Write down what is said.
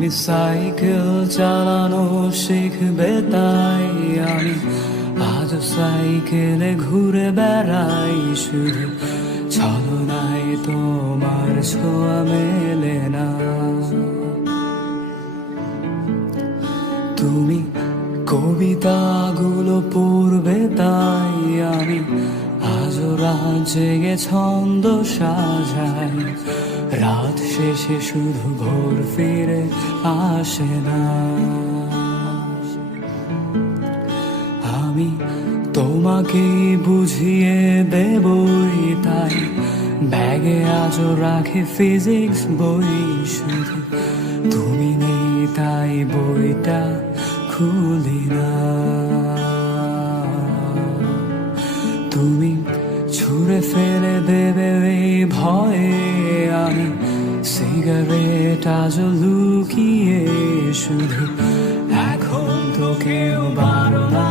তুমি সাইকেল চালানো শিখবে তাই আমি আজ সাইকেলে ঘুরে বেড়াই শুধু ছলনায় তোমার ছোঁয়া মেলে না। তুমি কবিতাগুলো পড়বে তাই আমি আজও রাত জেগে ছন্দ সাজাই। রাত শেষে শুধু ভোর ফিরে আসে না। আমি তোমাকে বুঝিয়ে দেবই তাই ব্যাগে আজও রাখি ফিজিক্স বই। শুধু তুমি নেই তাই বইটা খুলি না। তুমি ছুঁড়ে ফেলে দেবে এই ভয়ে আমি সিগারেট আজও লুকিয়ে। শুধু এখন তো কেউ বারো না